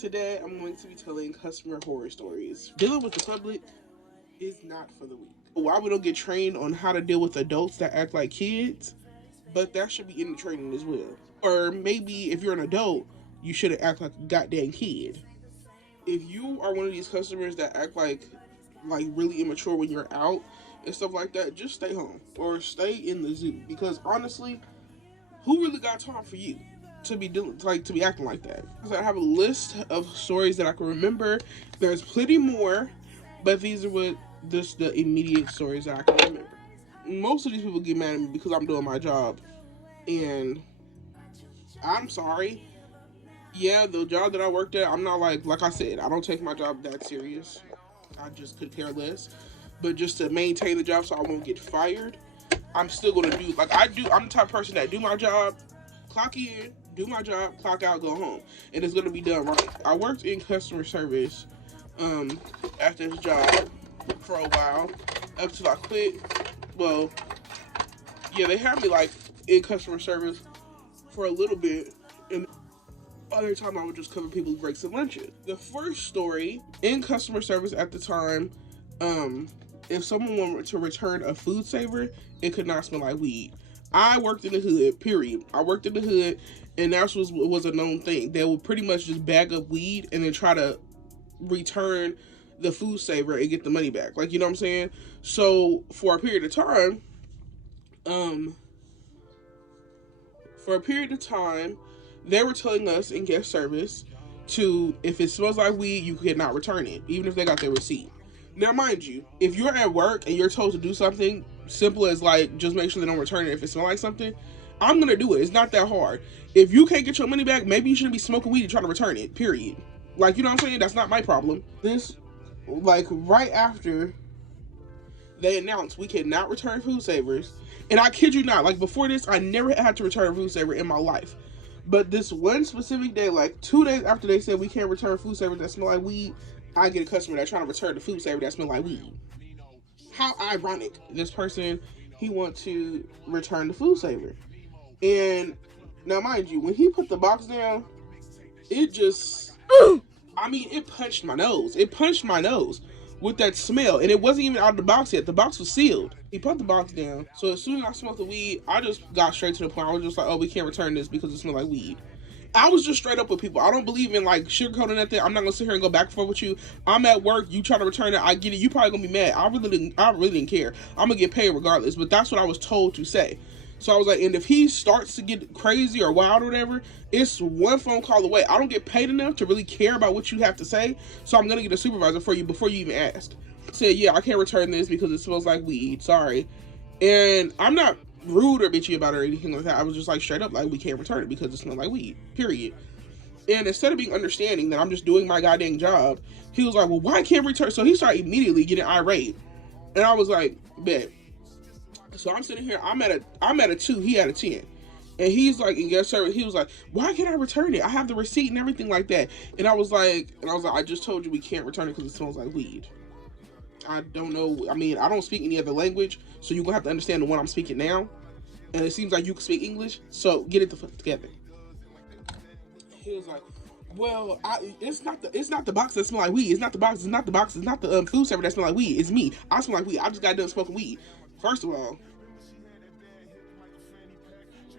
Today, I'm going to be telling customer horror stories. Dealing with the public is not for the weak. Why we don't get trained on how to deal with adults that act like kids, but that should be in the training as well. Or maybe if you're an adult, you shouldn't act like a goddamn kid. If you are one of these customers that act like really immature when you're out and stuff like that, just stay home or stay in the zoo. Because honestly, who really got time for you to be to be acting like that? So I have a list of stories that I can remember. There's plenty more, but these are just the immediate stories that I can remember. Most of these people get mad at me because I'm doing my job, and I'm sorry. Yeah, the job that I worked at, I'm not like I said, I don't take my job that serious. I just could care less. But just to maintain the job so I won't get fired, I'm still gonna do I'm the type of person that do my job, clock in, do my job, clock out, go home, and it's gonna be done right. I worked in customer service at this job for a while up till I quit. Well, yeah, they had me in customer service for a little bit, and other time I would just cover people's breaks and lunches. The first story in customer service at the time, if someone wanted to return a food saver, it could not smell like weed. I worked in the hood, period. I worked in the hood, and that was a known thing. They would pretty much just bag up weed and then try to return the food saver and get the money back. You know what I'm saying? So for a period of time, they were telling us in guest service if it smells like weed, you cannot return it, even if they got their receipt. Now, mind you, if you're at work and you're told to do something simple as just make sure they don't return it if it smells like something, I'm gonna do it. It's not that hard. If you can't get your money back, maybe you shouldn't be smoking weed and trying to return it, period. You know what I'm saying? That's not my problem. This, right after they announced we cannot return food savers, and I kid you not, before this, I never had to return a food saver in my life. But this one specific day, 2 days after they said we can't return food savers that smell like weed, I get a customer that's trying to return the food saver that smells like weed. How ironic. This person, he wants to return the food saver. And now, mind you, when he put the box down, it just, it punched my nose. It punched my nose with that smell. And it wasn't even out of the box yet. The box was sealed. He put the box down. So as soon as I smelled the weed, I just got straight to the point. I was just like, oh, we can't return this because it smells like weed. I was just straight up with people. I don't believe in sugarcoating nothing. I'm not gonna sit here and go back and forth with you. I'm at work. You try to return it. I get it. You probably gonna be mad. I really didn't care. I'm gonna get paid regardless. But that's what I was told to say. So I was like, and if he starts to get crazy or wild or whatever, it's one phone call away. I don't get paid enough to really care about what you have to say. So I'm gonna get a supervisor for you before you even ask. Say, yeah, I can't return this because it smells like weed. Sorry. And I'm not rude or bitchy about it or anything like that. I was just straight up we can't return it because it smells like weed, period. And instead of being understanding that I'm just doing my goddamn job, he was like, well, why can't return? So he started immediately getting irate, and I was like, bet. So I'm sitting here, I'm at a 2, he at a 10, and he's in guest service, he was like, why can't I return it? I have the receipt and everything like that. And I was like, I just told you we can't return it because it smells like weed. I don't know. I don't speak any other language, so you're gonna have to understand the one I'm speaking now. And it seems like you can speak English, so get it together. He was like, well, it's not the box that smells like weed. It's not the box. It's not the food server that smells like weed. It's me. I smell like weed. I just got done smoking weed. First of all,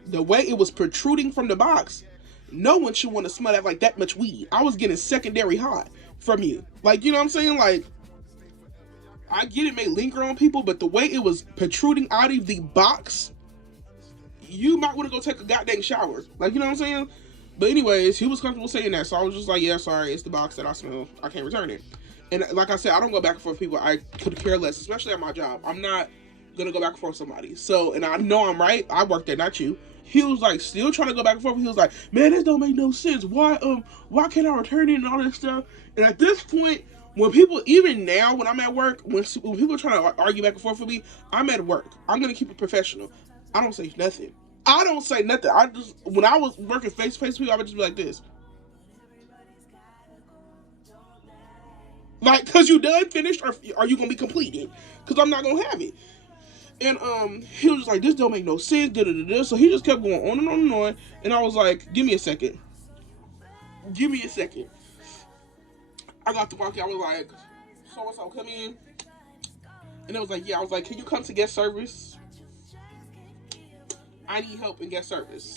the way it was protruding from the box, no one should want to smell that much weed. I was getting secondary hot from you. You know what I'm saying? I get it may linger on people, but the way it was protruding out of the box, you might want to go take a goddamn shower. You know what I'm saying? But anyways, he was comfortable saying that, so I was just like, yeah, sorry, it's the box that I smell. I can't return it. And like I said, I don't go back and forth with people. I could care less, especially at my job. I'm not going to go back and forth with somebody. So, and I know I'm right. I work there, not you. He was still trying to go back and forth. He was like, man, this don't make no sense. Why can't I return it and all that stuff? And at this point, when people, even now when I'm at work, when people are trying to argue back and forth with me, I'm at work. I'm going to keep it professional. I don't say nothing. When I was working face to face with people, I would just be like this. Cause you done, finished, or are you going to be completed? Cause I'm not going to have it. And he was just like, this don't make no sense, da-da-da-da. So he just kept going on and on and on. And I was like, give me a second. I got the walkie. I was like, so what's up? Come in. And it was like, yeah. I was like, can you come to guest service? I need help in guest service.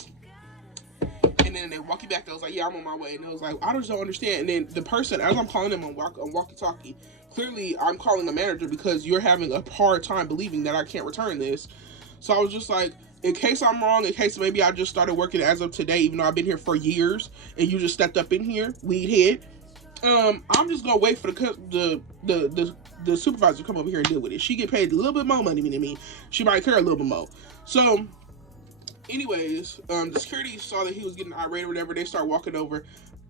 And then they walk you back. I was like, yeah, I'm on my way. And I was like, I just don't understand. And then the person, as I'm calling them on walkie-talkie, clearly I'm calling a manager because you're having a hard time believing that I can't return this. So I was just like, in case I'm wrong, in case maybe I just started working as of today, even though I've been here for years, and you just stepped up in here, weed head. I'm just gonna wait for the supervisor to come over here and deal with it. She get paid a little bit more money than me. She might care a little bit more. So, anyways, the security saw that he was getting irate or whatever. They start walking over.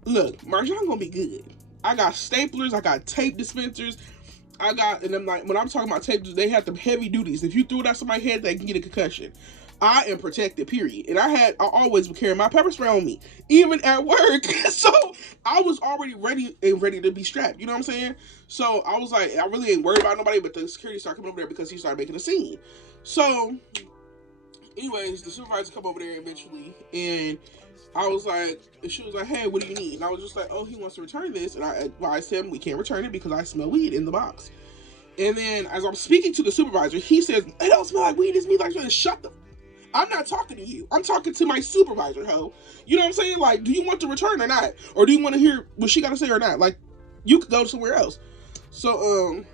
Look, Marjan gonna be good. I got staplers. I got tape dispensers. And I'm like, when I'm talking about tape, they have them heavy duties. If you threw it at somebody's head, they can get a concussion. I am protected, period. And I always would carry my pepper spray on me, even at work. So I was already ready to be strapped. You know what I'm saying? So I was like, I really ain't worried about nobody, but the security started coming over there because he started making a scene. So, anyways, the supervisor come over there eventually, and I was like, she was like, hey, what do you need? And I was just like, oh, he wants to return this. And I advised him we can't return it because I smell weed in the box. And then as I'm speaking to the supervisor, he says, it don't smell like weed. It smells like shut the. I'm not talking to you. I'm talking to my supervisor, ho. You know what I'm saying? Like, do you want to return or not? Or do you want to hear what she got to say or not? Like, you could go somewhere else. So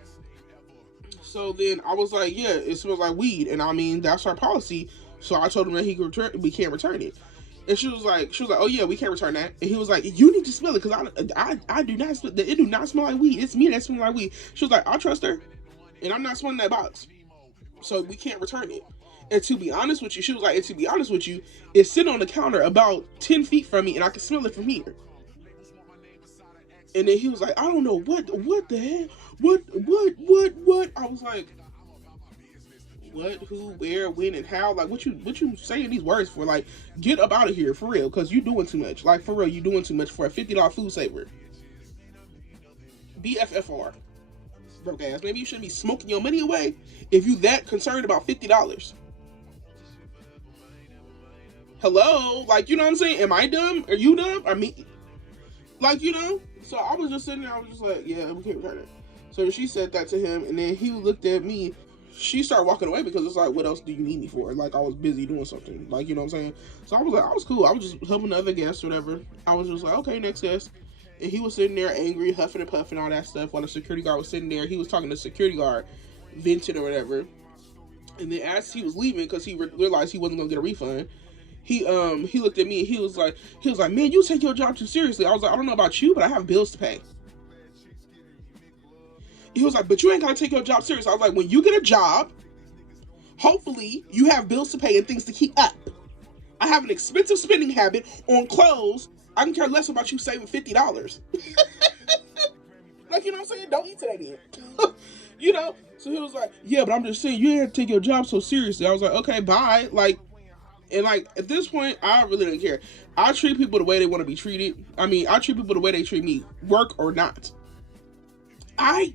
then I was like, yeah, it smells like weed. And I mean, that's our policy. So I told him that we can't return it. And she was like, oh yeah, we can't return that. And he was like, you need to smell it because I do not smell. It do not smell like weed. It's me that smells like weed. She was like, I trust her, and I'm not smelling that box, so we can't return it. And to be honest with you, she was like, it's sitting on the counter about 10 feet from me, and I can smell it from here. And then he was like, I don't know what the hell, what? I was like, what, who, where, when, and how? Like, what you saying these words for? Like, get up out of here, for real, because you doing too much. Like, for real, you doing too much for a $50 food saver. BFFR. Broke ass. Maybe you shouldn't be smoking your money away if you that concerned about $50. Hello? Like, you know what I'm saying? Am I dumb? Are you dumb? I mean, like, you know? So I was just sitting there, I was just like, yeah, we can't return it. So she said that to him, and then he looked at me. She started walking away because it's like, what else do you need me for? Like, I was busy doing something. Like, you know what I'm saying? So I was like, I was cool. I was just helping the other guests or whatever. I was just like, okay, next guest. And he was sitting there angry, huffing and puffing, all that stuff, while the security guard was sitting there. He was talking to the security guard, vented or whatever. And then as he was leaving, because he realized he wasn't going to get a refund, he looked at me and he was like, man, you take your job too seriously. I was like, I don't know about you, but I have bills to pay. He was like, but you ain't got to take your job seriously. I was like, when you get a job, hopefully you have bills to pay and things to keep up. I have an expensive spending habit on clothes. I can care less about you saving $50. Like, you know what I'm saying? Don't eat today then. You know? So he was like, yeah, but I'm just saying, you ain't to take your job so seriously. I was like, okay, bye. Like, and like, at this point, I really don't care. I treat people the way they want to be treated. I mean, I treat people the way they treat me, work or not. I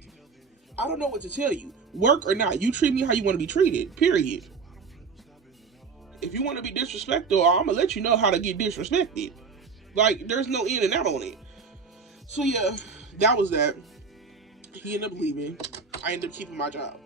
don't know what to tell you. Work or not, you treat me how you want to be treated, period. If you want to be disrespectful, I'm going to let you know how to get disrespected. Like, there's no in and out on it. So yeah, that was that. He ended up leaving. I ended up keeping my job.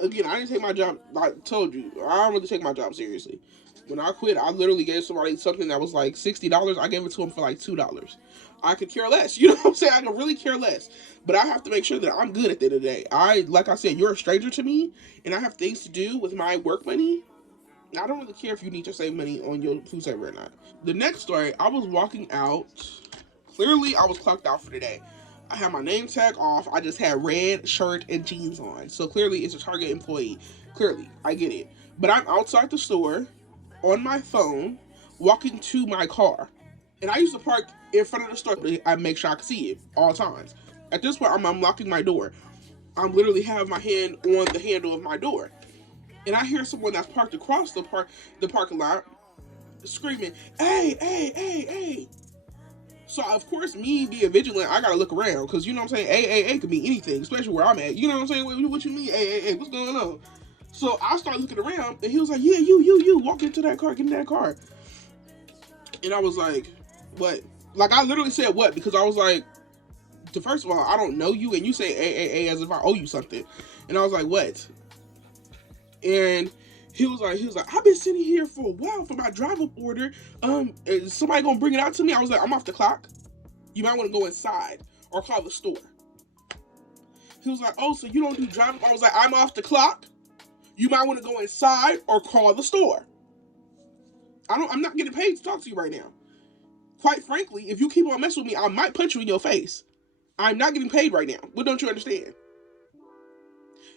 Again, I didn't take my job, I told you, I don't really take my job seriously. When I quit, I literally gave somebody something that was like $60. I gave it to them for like $2. I could care less. You know what I'm saying? I could really care less. But I have to make sure that I'm good at the end of the day. Like I said, you're a stranger to me, and I have things to do with my work money. I don't really care if you need to save money on your food saver or not. The next story, I was walking out. Clearly, I was clocked out for the day. I had my name tag off. I just had red shirt and jeans on. So clearly, it's a Target employee. Clearly, I get it. But I'm outside the store, on my phone, walking to my car. And I used to park in front of the store. I make sure I can see it all times. At this point, I'm unlocking my door. I literally have my hand on the handle of my door. And I hear someone that's parked across the parking lot screaming, hey, hey, hey, hey. So, of course, me being vigilant, I gotta look around. Because, you know what I'm saying, AAA could be anything, especially where I'm at. You know what I'm saying? What you mean, AAA? What's going on? So, I started looking around, and he was like, yeah, you, walk into that car, get in that car. And I was like, what? Like, I literally said what? Because I was like, first of all, I don't know you, and you say AAA as if I owe you something. And I was like, what? And he was like, I've been sitting here for a while for my drive-up order. Is somebody gonna bring it out to me? I was like, I'm off the clock. You might want to go inside or call the store. He was like, oh, so you don't do drive-up? I was like, I'm off the clock. You might want to go inside or call the store. I'm not getting paid to talk to you right now. Quite frankly, if you keep on messing with me, I might punch you in your face. I'm not getting paid right now. What don't you understand?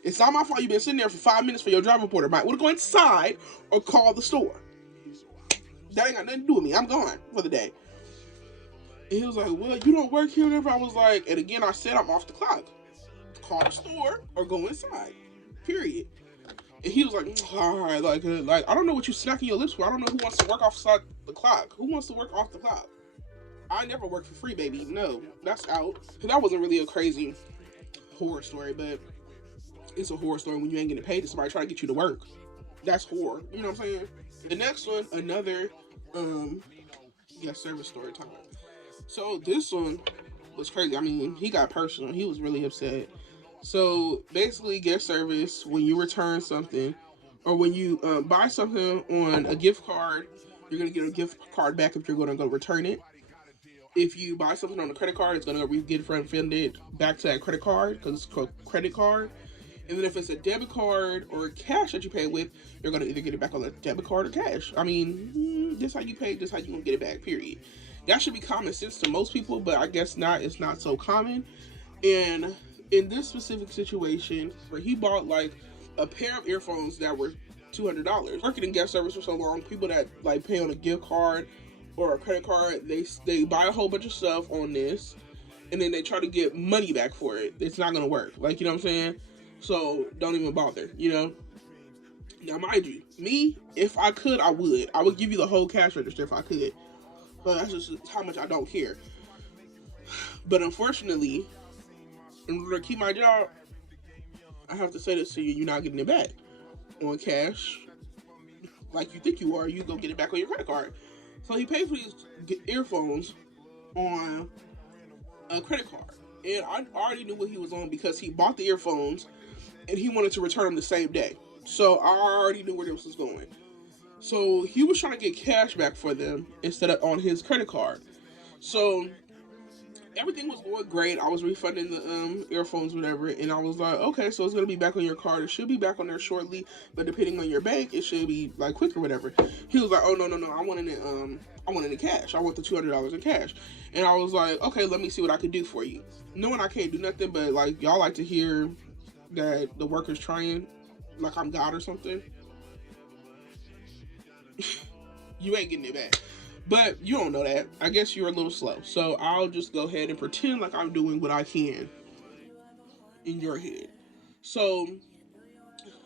It's not my fault you've been sitting there for 5 minutes for your drive reporter. Might want to go inside or call the store. That ain't got nothing to do with me. I'm gone for the day. And he was like, well, you don't work here or whatever. I was like, and again, I said I'm off the clock. Call the store or go inside. Period. And he was like, all right, like I don't know what you smacking your lips for. I don't know who wants to work off the clock. Who wants to work off the clock? I never work for free, baby. No, that's out. That wasn't really a crazy horror story, but it's a horror story when you ain't getting paid to somebody trying to get you to work. That's horror. You know what I'm saying? The next one, another service story time. So this one was crazy. I mean, he got personal. He was really upset. So basically, guest service, when you return something or when you buy something on a gift card, you're going to get a gift card back if you're going to go return it. If you buy something on a credit card, it's going to get refunded back to that credit card because it's called credit card. And then if it's a debit card or cash that you pay with, you're going to either get it back on a debit card or cash. I mean, this how you pay, this how you going to get it back, period. That should be common sense to most people, but I guess not. It's not so common. And in this specific situation, where he bought like a pair of earphones that were $200. Working in guest service for so long, people that like pay on a gift card or a credit card, they buy a whole bunch of stuff on this, and then they try to get money back for it. It's not gonna work. Like, you know what I'm saying? So don't even bother, you know? Now, mind you, me, if I could, I would give you the whole cash register if I could. But that's just how much I don't care. But unfortunately, in order to keep my job, I have to say this to you, you're not getting it back on cash. Like you think you are, you go get it back on your credit card. So he paid for these earphones on a credit card. And I already knew what he was on because he bought the earphones and he wanted to return them the same day. So I already knew where this was going. So he was trying to get cash back for them instead of on his credit card. So everything was going great. I was refunding the earphones, whatever, and I was like, okay, so it's gonna be back on your card. It should be back on there shortly, but depending on your bank, it should be like quick or whatever. He was like, oh no, I wanted it cash. I want the $200 in cash. And I was like, okay, let me see what I can do for you. Knowing I can't do nothing, but like y'all like to hear that the worker's trying, like I'm God or something. You ain't getting it back. But you don't know that. I guess you're a little slow. So I'll just go ahead and pretend like I'm doing what I can in your head. So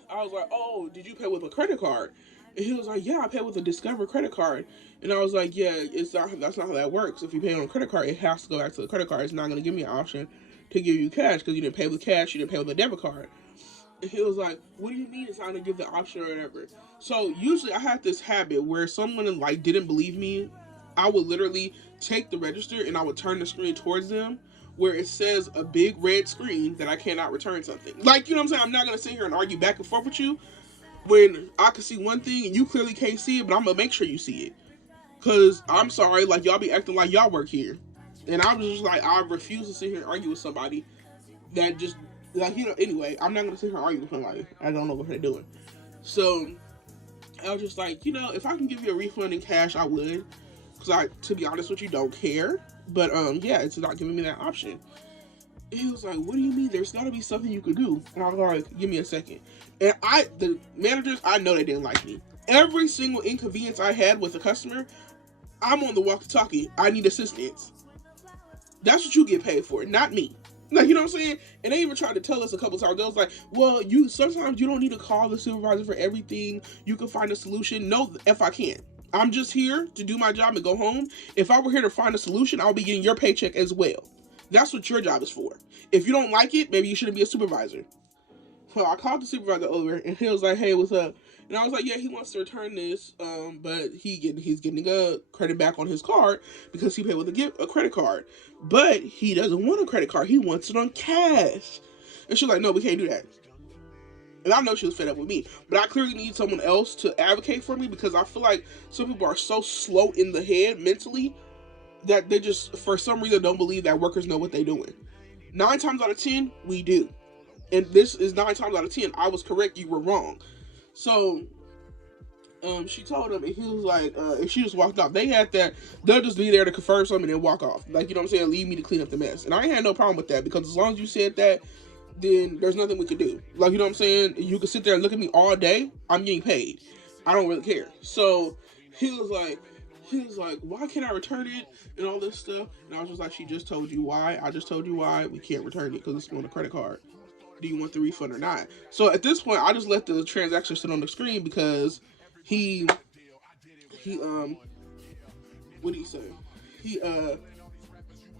I was like, oh, did you pay with a credit card? And he was like, yeah, I paid with a Discover credit card. And I was like, yeah, that's not how that works. If you pay on a credit card, it has to go back to the credit card. It's not going to give me an option to give you cash because you didn't pay with cash, you didn't pay with a debit card. And he was like, what do you mean it's not going to give the option or whatever? So usually I had this habit where someone like didn't believe me. I would literally take the register and I would turn the screen towards them where it says a big red screen that I cannot return something. Like, you know what I'm saying? I'm not going to sit here and argue back and forth with you when I can see one thing and you clearly can't see it, but I'm going to make sure you see it. Because I'm sorry, like y'all be acting like y'all work here. And I was just like, I refuse to sit here and argue with somebody that just, like, you know, anyway, I'm not going to sit here and argue with somebody. I don't know what they're doing. So I was just like, you know, if I can give you a refund in cash, I would. Because to be honest with you, don't care. But, yeah, it's not giving me that option. And he was like, what do you mean? There's got to be something you could do. And I was like, give me a second. And the managers, I know they didn't like me. Every single inconvenience I had with a customer, I'm on the walkie-talkie. I need assistance. That's what you get paid for, not me. Like, you know what I'm saying? And they even tried to tell us a couple times. They was like, well, sometimes you don't need to call the supervisor for everything. You can find a solution. No, if I can't. I'm just here to do my job and go home. If I were here to find a solution, I'll be getting your paycheck as well. That's what your job is for. If you don't like it, maybe you shouldn't be a supervisor. So I called the supervisor over, and he was like, hey, what's up? And I was like, yeah, he wants to return this, but he's getting a credit back on his card because he paid with a credit card. But he doesn't want a credit card. He wants it on cash. And she's like, no, we can't do that. And I know she was fed up with me, but I clearly need someone else to advocate for me because I feel like some people are so slow in the head mentally that they just, for some reason, don't believe that workers know what they're doing. 9 times out of 10, we do. And this is 9 times out of 10. I was correct, you were wrong. So, she told him, and he was like, and she just walked off. They had that, they'll just be there to confirm something and then walk off. Like, you know what I'm saying? Leave me to clean up the mess. And I ain't had no problem with that because as long as you said that, then there's nothing we could do. Like, you know what I'm saying? You can sit there and look at me all day. I'm getting paid. I don't really care. So, he was like, why can't I return it and all this stuff? And I was just like, she just told you why. I just told you why we can't return it because it's on a credit card. Do you want the refund or not? So at this point, I just let the transaction sit on the screen because he what did he say?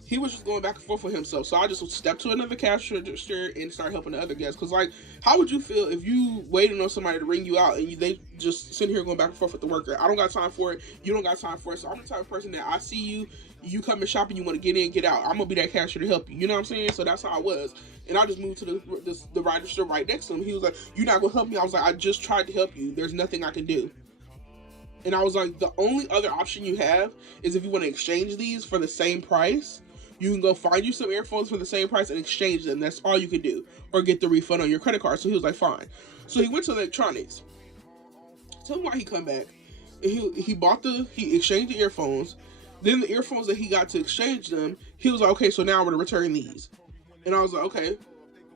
He was just going back and forth with himself. So I just stepped to another cash register and started helping the other guests. Because, like, how would you feel if you waited on somebody to ring you out and they just sitting here going back and forth with the worker? I don't got time for it. You don't got time for it. So I'm the type of person that I see you come and shop and you want to get in, get out. I'm going to be that cashier to help you. You know what I'm saying? So that's how I was. And I just moved to the register right next to him. He was like, you're not going to help me? I was like, I just tried to help you. There's nothing I can do. And I was like, the only other option you have is if you want to exchange these for the same price. You can go find you some earphones for the same price and exchange them. That's all you can do. Or get the refund on your credit card. So he was like, fine. So he went to electronics. Tell me why he come back. And he exchanged the earphones. Then the earphones that he got to exchange them, he was like, okay, so now I'm going to return these. And I was like, okay.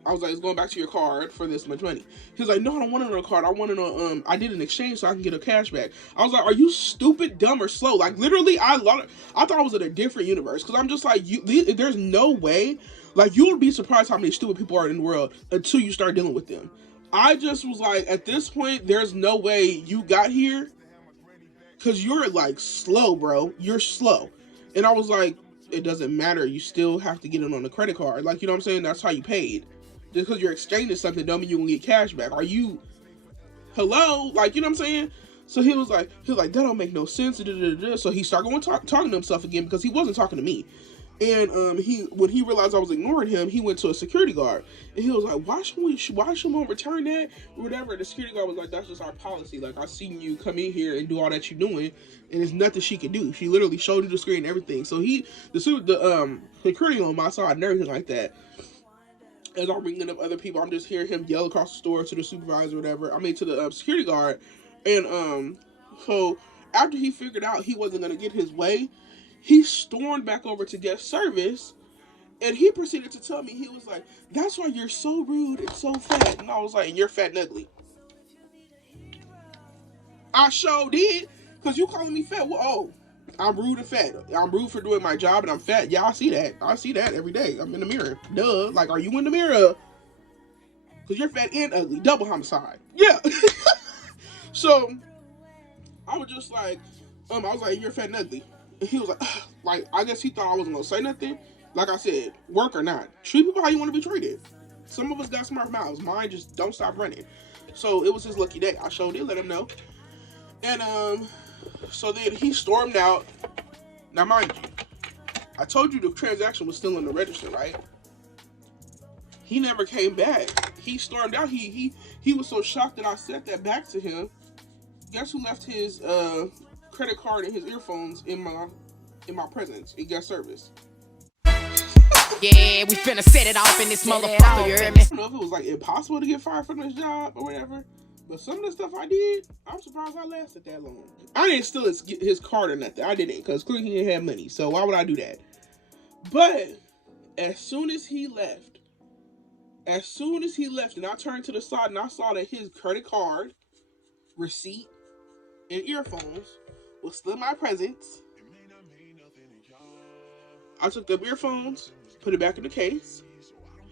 I was like, it's going back to your card for this much money. He was like, no, I don't want it on a card. I want it on, I did an exchange so I can get a cash back. I was like, are you stupid, dumb, or slow? Like, literally, I thought I was in a different universe. Because I'm just like, there's no way. Like, you would be surprised how many stupid people are in the world until you start dealing with them. I just was like, at this point, there's no way you got here. Because you're, like, slow, bro. You're slow. And I was like, it doesn't matter. You still have to get it on the credit card. Like, you know what I'm saying? That's how you paid. Just because you're exchanging something don't mean you're gonna get cash back. Are you hello? Like, you know what I'm saying? So he was like, that don't make no sense. So he started going talking to himself again because he wasn't talking to me. And when he realized I was ignoring him, he went to a security guard and he was like, why should we return that or whatever? And the security guard was like, that's just our policy. Like, I seen you come in here and do all that you're doing, and there's nothing she can do. She literally showed you the screen and everything. So the security on my side and everything like that. As I'm ringing up other people, I'm just hearing him yell across the store to the supervisor or whatever. I mean, to the security guard. And so after he figured out he wasn't going to get his way, he stormed back over to guest service. And he proceeded to tell me, he was like, that's why you're so rude and so fat. And I was like, and you're fat and ugly. I sure did. Because you calling me fat. Well, oh, I'm rude and fat. I'm rude for doing my job and I'm fat. Yeah, I see that. I see that every day. I'm in the mirror. Duh. Like, are you in the mirror? Because you're fat and ugly. Double homicide. Yeah. So, I was just like, I was like, you're fat and ugly. And he was like, I guess he thought I wasn't going to say nothing. Like I said, work or not, treat people how you want to be treated. Some of us got smart mouths. Mine just don't stop running. So, it was his lucky day. I sure did let him know. And, so then he stormed out. Now, mind you, I told you the transaction was still in the register, right? He never came back. He stormed out. He was so shocked that I said that back to him. Guess who left his credit card and his earphones in my presence in guest service? Yeah, we finna set it off in this motherfucker. You heard me? I don't know if it was like impossible to get fired from this job or whatever. But some of the stuff I did, I'm surprised I lasted that long. I didn't steal his card or nothing. I didn't, because clearly he didn't have money. So why would I do that? But as soon as he left, and I turned to the side and I saw that his credit card, receipt, and earphones was still in my presence, I took the earphones, put it back in the case,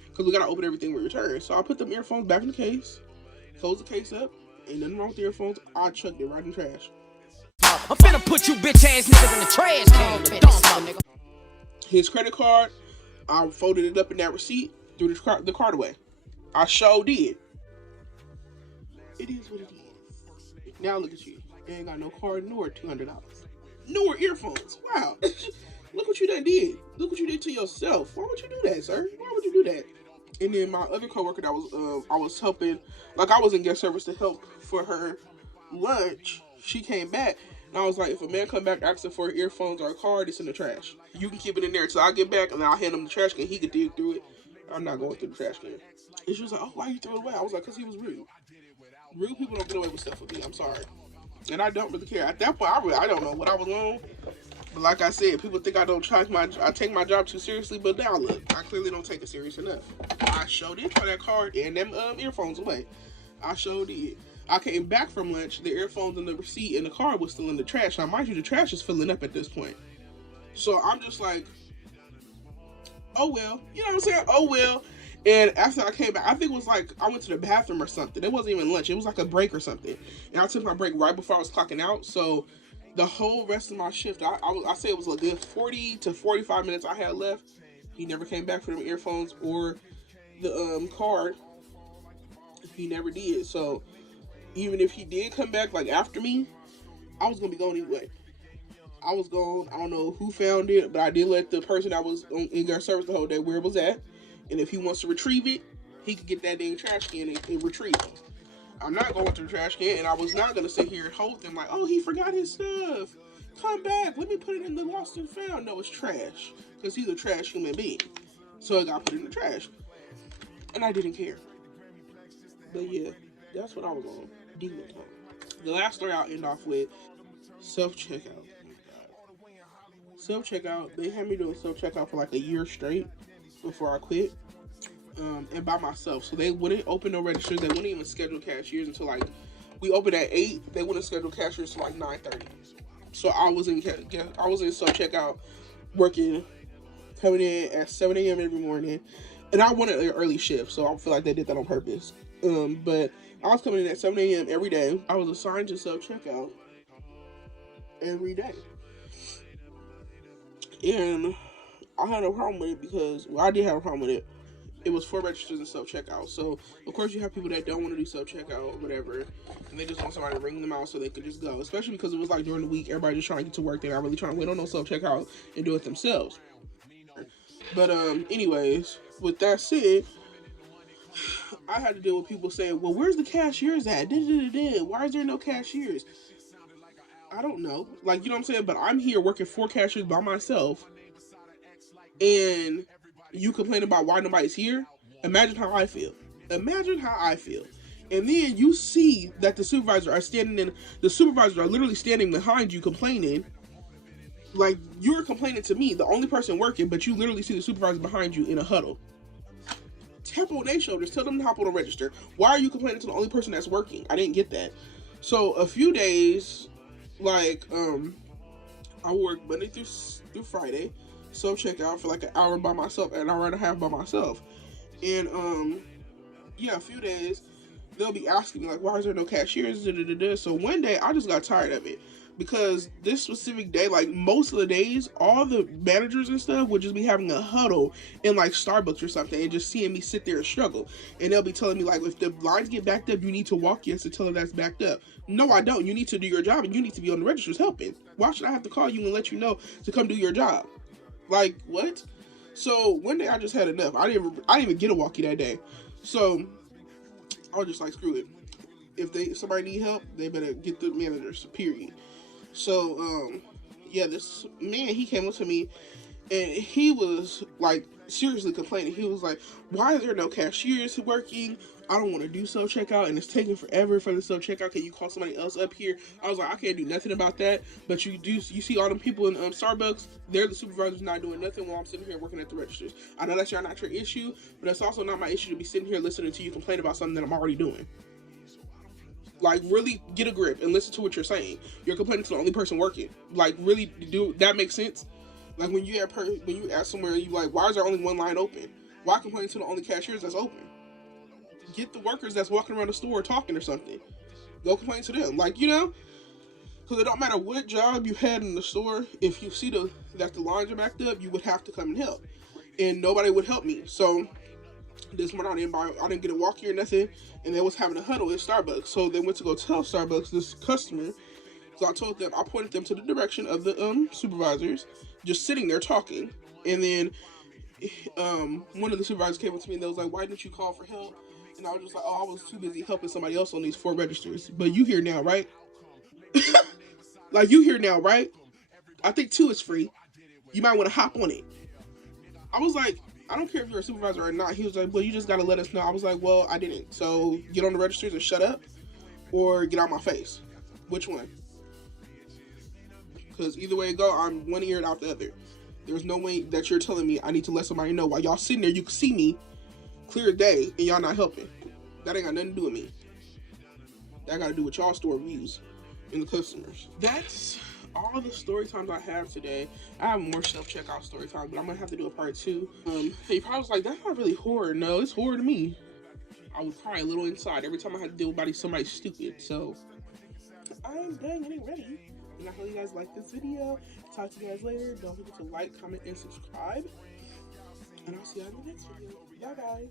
because we got to open everything we return. So I put the earphones back in the case. Close the case up. Ain't nothing wrong with the earphones. I chucked it right in the trash. I'm finna put you bitch ass niggas in the trash can. His credit card, I folded it up in that receipt, threw the card away. I sure did. It is what it is. Now look at you. You ain't got no card nor $200. Nor earphones. Wow. Look what you done did. Look what you did to yourself. Why would you do that, sir? Why would you do that? And then my other coworker that I was helping, like I was in guest service to help for her lunch. She came back, and I was like, if a man come back asking for earphones or a card, it's in the trash. You can keep it in there till I get back, and then I'll hand him the trash can. He can dig through it. I'm not going through the trash can. And she was like, oh, why you throw it away? I was like, because he was rude. Rude people don't get away with stuff with me. I'm sorry. And I don't really care. At that point, I don't know what I was on. But like I said, people think I take my job too seriously. But now look, I clearly don't take it serious enough. I showed it for that card and them earphones away. I showed it. I came back from lunch. The earphones and the receipt and the card was still in the trash. Now, mind you, the trash is filling up at this point. So I'm just like, oh well. You know what I'm saying? Oh well. And after I came back, I think it was like I went to the bathroom or something. It wasn't even lunch. It was like a break or something. And I took my break right before I was clocking out. So the whole rest of my shift, I say it was a good 40 to 45 minutes I had left. He never came back for them earphones or the card. He never did. So even if he did come back like after me, I was gonna be gone anyway. I was gone. I don't know who found it, but I did let the person that was in their service the whole day where it was at. And if he wants to retrieve it, he could get that dang trash can and retrieve it. I'm not going to the trash can, and I was not going to sit here and hold them like, oh, he forgot his stuff. Come back. Let me put it in the lost and found. No, it's trash. Because he's a trash human being. So I got put in the trash. And I didn't care. But yeah, that's what I was on. Demon time. The last story I'll end off with, self-checkout. Self-checkout, they had me doing self-checkout for like a year straight before I quit. And by myself. So they wouldn't open no registers. They wouldn't even schedule cashiers until like, we opened at 8. They wouldn't schedule cashiers until like 9:30. So I was in self-checkout working, coming in at 7 a.m. every morning. And I wanted an early shift, so I feel like they did that on purpose. But I was coming in at 7 a.m. every day. I was assigned to self-checkout every day. And I had a problem with it because, well, I did have a problem with it. It was 4 registers and self-checkout. So, of course, you have people that don't want to do self-checkout or whatever, and they just want somebody to ring them out so they could just go. Especially because it was like during the week, everybody just trying to get to work. They're not really trying to wait on no self-checkout and do it themselves. But, anyways, with that said, I had to deal with people saying, well, where's the cashiers at? Why is there no cashiers? I don't know. Like, you know what I'm saying? But I'm here working 4 cashiers by myself, and you complain about why nobody's here. Imagine how I feel. Imagine how I feel. And then you see that the supervisors are literally standing behind you complaining. Like, you're complaining to me, the only person working, but you literally see the supervisor behind you in a huddle. Tap on their shoulders. Tell them to hop on a register. Why are you complaining to the only person that's working? I didn't get that. So a few days, like, I worked Monday through Friday. Self-checkout for like an hour by myself, an hour and a half by myself. And a few days they'll be asking me like, why is there no cashiers? So one day I just got tired of it, because this specific day, like most of the days, all the managers and stuff would just be having a huddle in like Starbucks or something and just seeing me sit there and struggle. And they'll be telling me like, if the lines get backed up, you need to walk yes to tell them that's backed up. No, I don't. You need to do your job, and you need to be on the registers helping. Why should I have to call you and let you know to come do your job? Like, what? So one day I just had enough. I didn't even get a walkie that day. So I was just like, screw it. If somebody need help, they better get the managers, period. So this man, he came up to me and he was like seriously complaining. He was like, why is there no cashiers working? I don't want to do self-checkout, and it's taking forever for the self-checkout. Can you call somebody else up here? I was like, I can't do nothing about that. But you see all them people in Starbucks, they're the supervisors not doing nothing while I'm sitting here working at the registers. I know that's not your issue, but that's also not my issue to be sitting here listening to you complain about something that I'm already doing. Like, really get a grip and listen to what you're saying. You're complaining to the only person working. Like, really, do that make sense? Like, when you ask somewhere, you like, why is there only one line open? Why complain to the only cashiers that's open? Get the workers that's walking around the store talking or something. Go complain to them. Like, you know? Because it don't matter what job you had in the store. If you see that the lines are backed up, you would have to come and help. And nobody would help me. So This morning I didn't get a walkie or nothing, and they was having a huddle at Starbucks. So they went to go tell Starbucks this customer. So I pointed them to the direction of the supervisors, just sitting there talking. And then one of the supervisors came up to me and they was like, "Why didn't you call for help?" And I was just like, "Oh, I was too busy helping somebody else on these 4 registers." But you here now, right? Like, you here now, right? I think 2 is free. You might want to hop on it. I was like, I don't care if you're a supervisor or not. He was like, well, you just got to let us know. I was like, well, I didn't. So get on the registers and shut up, or get out my face. Which one? Because either way it go, I'm one ear out the other. There's no way that you're telling me I need to let somebody know while y'all sitting there. You can see me clear day, and y'all not helping. That ain't got nothing to do with me. That got to do with y'all store views and the customers. That's all the story times I have today. I have more self-checkout story time, but I'm gonna have to do a part 2. Hey, you probably was like, that's not really horror. No, it's horror to me. I would cry a little inside every time I had to deal with somebody stupid. So I'm done getting ready, and I hope you guys like this video. Talk to you guys later. Don't forget to like, comment, and subscribe, and I'll see you in the next video. Bye, guys.